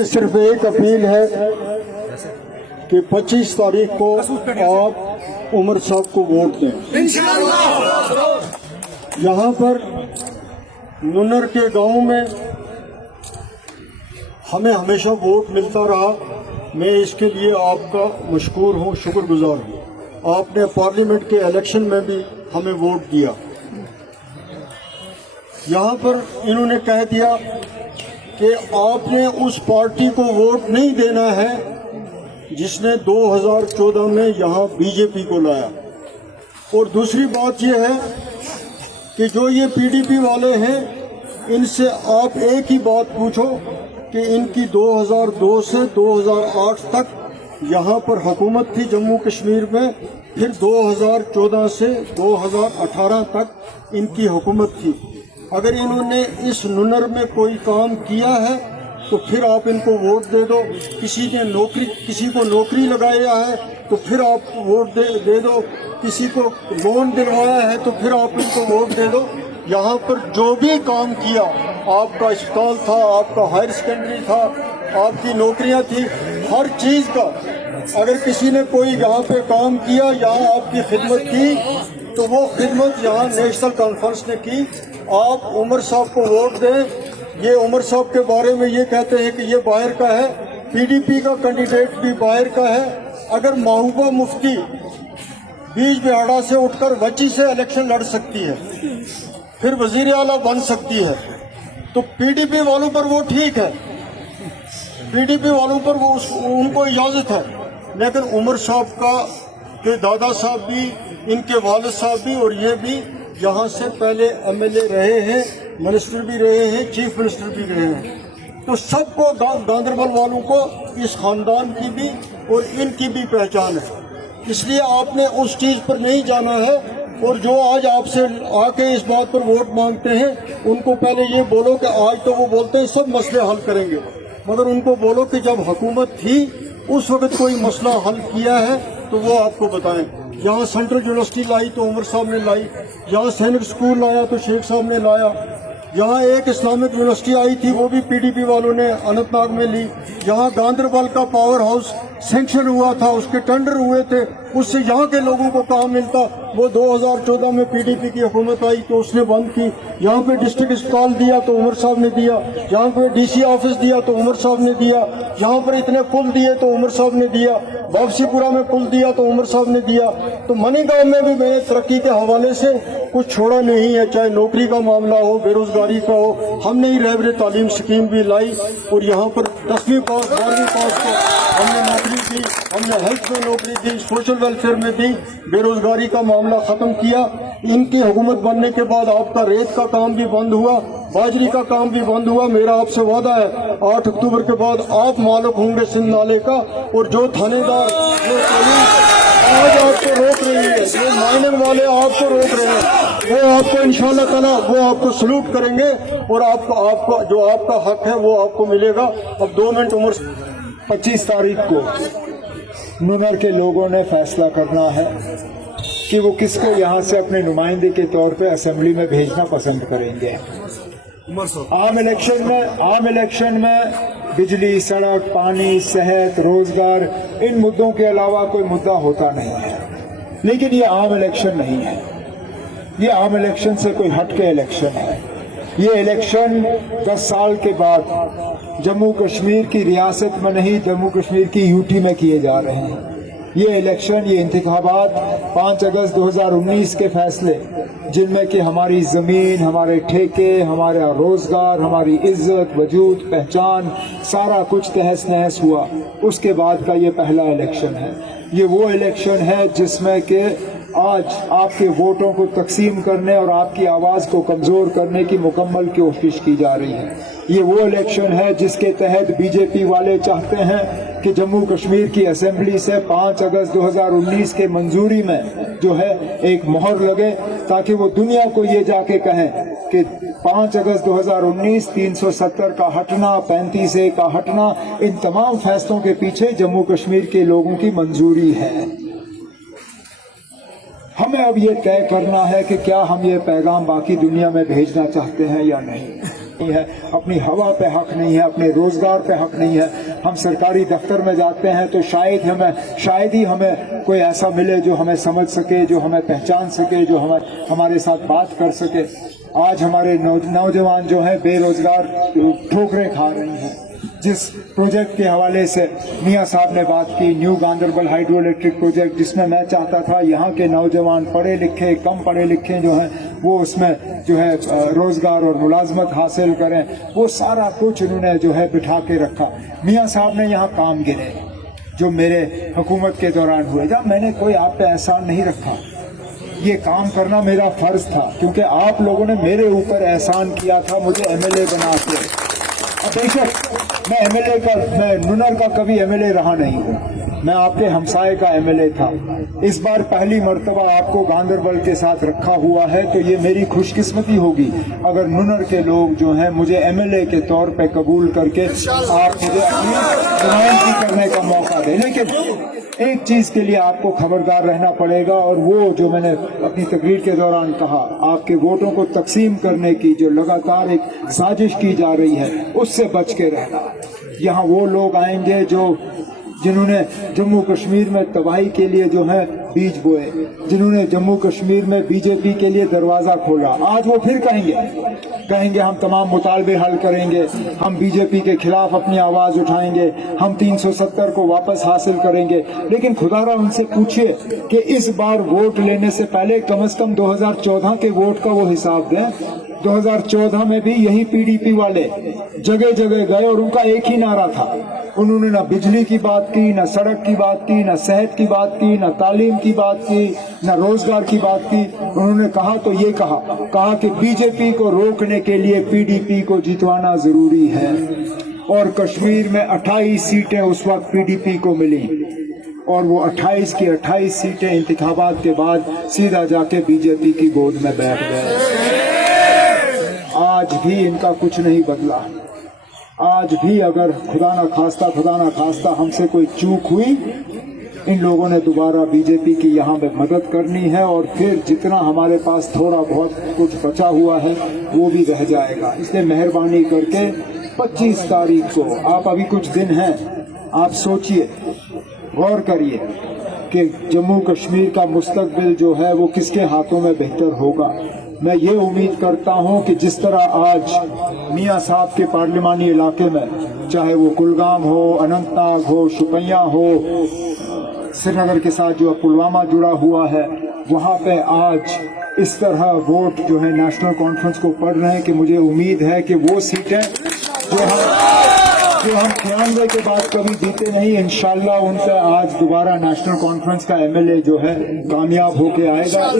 से सिर्फ एक अपील है कि 25 तारीख को आप उमर साहब को वोट दें। यहाँ पर नुनर के गांव में हमें हमेशा वोट मिलता रहा। मैं इसके लिए आपका मशकूर हूँ, शुक्रगुजार हूँ। आपने पार्लियामेंट के इलेक्शन में भी हमें वोट दिया। यहाँ पर इन्होंने कह दिया कि आपने उस पार्टी को वोट नहीं देना है जिसने 2014 में यहाँ बीजेपी को लाया। और दूसरी बात यह है कि जो ये पीडीपी वाले हैं, इनसे आप एक ही बात पूछो कि इनकी 2002 से 2008 तक यहाँ पर हुकूमत थी जम्मू कश्मीर में, फिर 2014 से 2018 तक इनकी हुकूमत थी। अगर इन्होंने इस नुनर में कोई काम किया है तो फिर आप इनको वोट दे दो। किसी को नौकरी लगाया है तो फिर आप वोट दे दो। किसी को लोन दिलवाया है तो फिर आप इनको वोट दे दो। यहाँ पर जो भी काम किया, आपका अस्पताल था, आपका हायर सेकेंडरी था, आपकी नौकरियाँ थी, हर चीज़ का अगर किसी ने कोई यहाँ पे काम किया, यहाँ आपकी खिदमत की, तो वो खिदमत यहाँ नेशनल कॉन्फ्रेंस ने की। आप उमर साहब को वोट दें। ये उमर साहब के बारे में ये कहते हैं कि ये बाहर का है, पीडीपी का कैंडिडेट भी बाहर का है। अगर महबूबा मुफ्ती बीज बिहाड़ा से उठकर वची से इलेक्शन लड़ सकती है, फिर वजीर आला बन सकती है, तो पीडीपी वालों पर वो ठीक है, पीडीपी वालों पर वो उनको इजाजत है। लेकिन उमर साहब का के दादा साहब भी, इनके वालिद साहब भी और ये भी यहाँ से पहले एमएलए रहे हैं, मिनिस्टर भी रहे हैं, चीफ मिनिस्टर भी रहे हैं। तो सबको गांदरबल वालों को इस खानदान की भी और इनकी भी पहचान है। इसलिए आपने उस चीज़ पर नहीं जाना है। और जो आज आपसे आके इस बात पर वोट मांगते हैं, उनको पहले ये बोलो कि आज तो वो बोलते हैं सब मसले हल करेंगे, मगर उनको बोलो कि जब हुकूमत थी उस वक्त कोई मसला हल किया है तो वो आपको बताएं। यहाँ सेंट्रल यूनिवर्सिटी लाई तो उमर साहब ने लाई, यहाँ सैनिक स्कूल लाया तो शेख साहब ने लाया, यहाँ एक इस्लामिक यूनिवर्सिटी आई थी वो भी पीडीपी वालों ने अनंतनाग में ली, यहाँ गांदरबल का पावर हाउस सैंक्शन हुआ था, उसके टेंडर हुए थे, उससे यहाँ के लोगों को काम मिलता। वो 2014 में पीडीपी की हुकूमत आई तो उसने बंद की। यहाँ पे डिस्ट्रिक्ट अस्पताल दिया तो उमर साहब ने दिया, यहाँ पे डीसी ऑफिस दिया तो उमर साहब ने दिया, यहाँ पर इतने पुल दिए तो उमर साहब ने दिया, वापसीपुरा में पुल दिया तो उमर साहब ने दिया। तो मनीगांव में भी मैंने तरक्की के हवाले से कुछ छोड़ा नहीं है, चाहे नौकरी का मामला हो, बेरोजगारी का हो। हमने ही रहबर तालीम स्कीम भी लाई और यहाँ पर 10वीं पास 12वीं पास को हमने नौकरी दी, हमने हेल्थ में नौकरी दी, सोशल वेलफेयर में दी, बेरोजगारी का मामला खत्म किया। इनकी हुकूमत बनने के बाद आपका रेत का काम भी बंद हुआ, बाजरी का काम भी बंद हुआ। मेरा आपसे वादा है 8 अक्टूबर के बाद आप मालिक होंगे सिंध नाले का। और जो थानेदार जो आज आपको रोक रही है, जो माइनिंग वाले आपको रोक रहे हैं, वो आपको इंशाअल्लाह ताला वो आपको सलूट करेंगे और आपको जो आपका हक है वो आपको मिलेगा। अब 2 मिनट उम्र। 25 तारीख को नुनर के लोगों ने फैसला करना है कि वो किसको यहाँ से अपने नुमाइंदे के तौर पे असेंबली में भेजना पसंद करेंगे। आम इलेक्शन में बिजली, सड़क, पानी, सेहत, रोजगार, इन मुद्दों के अलावा कोई मुद्दा होता नहीं है। लेकिन ये आम इलेक्शन नहीं है, ये आम इलेक्शन से कोई हटके इलेक्शन है। ये इलेक्शन 10 साल के बाद जम्मू कश्मीर की रियासत में नहीं, जम्मू कश्मीर की यूटी में किए जा रहे हैं। ये इलेक्शन, ये इंतखाबात 5 अगस्त 2019 के फैसले, जिनमें कि हमारी ज़मीन, हमारे ठेके, हमारा रोज़गार, हमारी इज्जत, वजूद, पहचान, सारा कुछ तहस नहस हुआ, उसके बाद का ये पहला इलेक्शन है। ये वो इलेक्शन है जिसमें कि आज आपके वोटों को तकसीम करने और आपकी आवाज़ को कमज़ोर करने की मुकम्मल कोशिश की जा रही है। ये वो इलेक्शन है जिसके तहत बीजेपी वाले चाहते हैं कि जम्मू कश्मीर की असेंबली से 5 अगस्त 2019 के मंजूरी में जो है एक मोहर लगे, ताकि वो दुनिया को ये जाके कहें कि 5 अगस्त 2019 370 का हटना, 35A का हटना, इन तमाम फैसलों के पीछे जम्मू कश्मीर के लोगों की मंजूरी है। हमें अब ये तय करना है कि क्या हम ये पैगाम बाकी दुनिया में भेजना चाहते हैं या नहीं। नहीं है, अपनी हवा पे हक नहीं है, अपने रोजगार पे हक नहीं है। हम सरकारी दफ्तर में जाते हैं तो शायद ही हमें कोई ऐसा मिले जो हमें समझ सके, जो हमें पहचान सके, जो हमारे साथ बात कर सके। आज हमारे नौजवान जो हैं बेरोजगार ठोकरें खा रही हैं। जिस प्रोजेक्ट के हवाले से मियां साहब ने बात की, new Ganderbal hydro electric project, जिसमें मैं चाहता था यहाँ के नौजवान पढ़े लिखे, कम पढ़े लिखे जो हैं वो उसमें जो है रोजगार और मुलाजमत हासिल करें, वो सारा कुछ उन्होंने जो है बिठा के रखा। मियां साहब ने यहाँ काम गिने जो मेरे हुकूमत के दौरान हुए, जब मैंने कोई आप पे एहसान नहीं रखा, ये काम करना मेरा फर्ज था, क्योंकि आप लोगों ने मेरे ऊपर एहसान किया था मुझे एमएलए बना के। बेशक मैं नुनर का कभी एमएलए रहा नहीं हूँ, मैं आपके हमसाये का एमएलए था। इस बार पहली मर्तबा आपको गांधरबल के साथ रखा हुआ है, तो ये मेरी खुशकिस्मती होगी अगर नुनर के लोग जो हैं मुझे एमएलए के तौर पे कबूल करके आप मुझे अपनी नुमाइंदगी करने का मौका दें। लेकिन एक चीज के लिए आपको खबरदार रहना पड़ेगा, और वो जो मैंने अपनी तकरीर के दौरान कहा, आपके वोटों को तकसीम करने की जो लगातार एक साजिश की जा रही है उससे बच के रहना। यहाँ वो लोग आएंगे जिन्होंने जम्मू कश्मीर में तबाही के लिए जो है बीज बोए, जिन्होंने जम्मू कश्मीर में बीजेपी के लिए दरवाजा खोला, आज वो फिर कहेंगे हम तमाम मुतालबे हल करेंगे, हम बीजेपी के खिलाफ अपनी आवाज उठाएंगे, हम 370 को वापस हासिल करेंगे। लेकिन खुदारा उनसे पूछिए कि इस बार वोट लेने से पहले कम से कम 2014 के वोट का वो हिसाब दें। 2014 में भी यही पीडीपी वाले जगह जगह गए और उनका एक ही नारा था, उन्होंने ना बिजली की बात की, ना सड़क की बात की, ना सेहत की बात की, ना तालीम की बात की, ना रोजगार की बात की। उन्होंने कहा तो ये कहा कि बीजेपी को रोकने के लिए पीडीपी को जितवाना जरूरी है। और कश्मीर में 28 सीटें उस वक्त पीडीपी को मिली, और वो 28 की 28 सीटें इंतखाबात के बाद सीधा जाके बीजेपी की गोद में बैठ गए। आज भी इनका कुछ नहीं बदला। आज भी अगर खुदा ना खास्ता हमसे कोई चूक हुई, इन लोगों ने दोबारा बीजेपी की यहाँ पे मदद करनी है, और फिर जितना हमारे पास थोड़ा बहुत कुछ बचा हुआ है वो भी रह जाएगा। इसलिए मेहरबानी करके 25 तारीख को, आप अभी कुछ दिन हैं, आप सोचिए, गौर करिए कि जम्मू कश्मीर का मुस्तकबिल जो है वो किसके हाथों में बेहतर होगा। मैं ये उम्मीद करता हूँ कि जिस तरह आज मियां साहब के पार्लिमानी इलाके में, चाहे वो कुलगाम हो, अनंतनाग हो, शुपिया हो, श्रीनगर के साथ जो पुलवामा जुड़ा हुआ है, वहाँ पे आज इस तरह वोट जो है नेशनल कॉन्फ्रेंस को पड़ रहे हैं कि मुझे उम्मीद है कि वो सीटें जो हम 93 के बाद कभी जीते नहीं, इंशाल्लाह उनसे आज दोबारा नेशनल कॉन्फ्रेंस का एमएलए जो है कामयाब होके आएगा।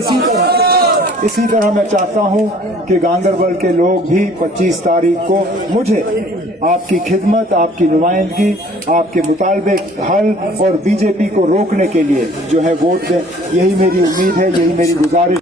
इसी तरह मैं चाहता हूं कि गांधरबल के लोग भी 25 तारीख को मुझे आपकी खिदमत, आपकी नुमाइंदगी, आपके मुतालबे हल और बीजेपी को रोकने के लिए जो है वोट दें। यही मेरी उम्मीद है, यही मेरी गुजारिश।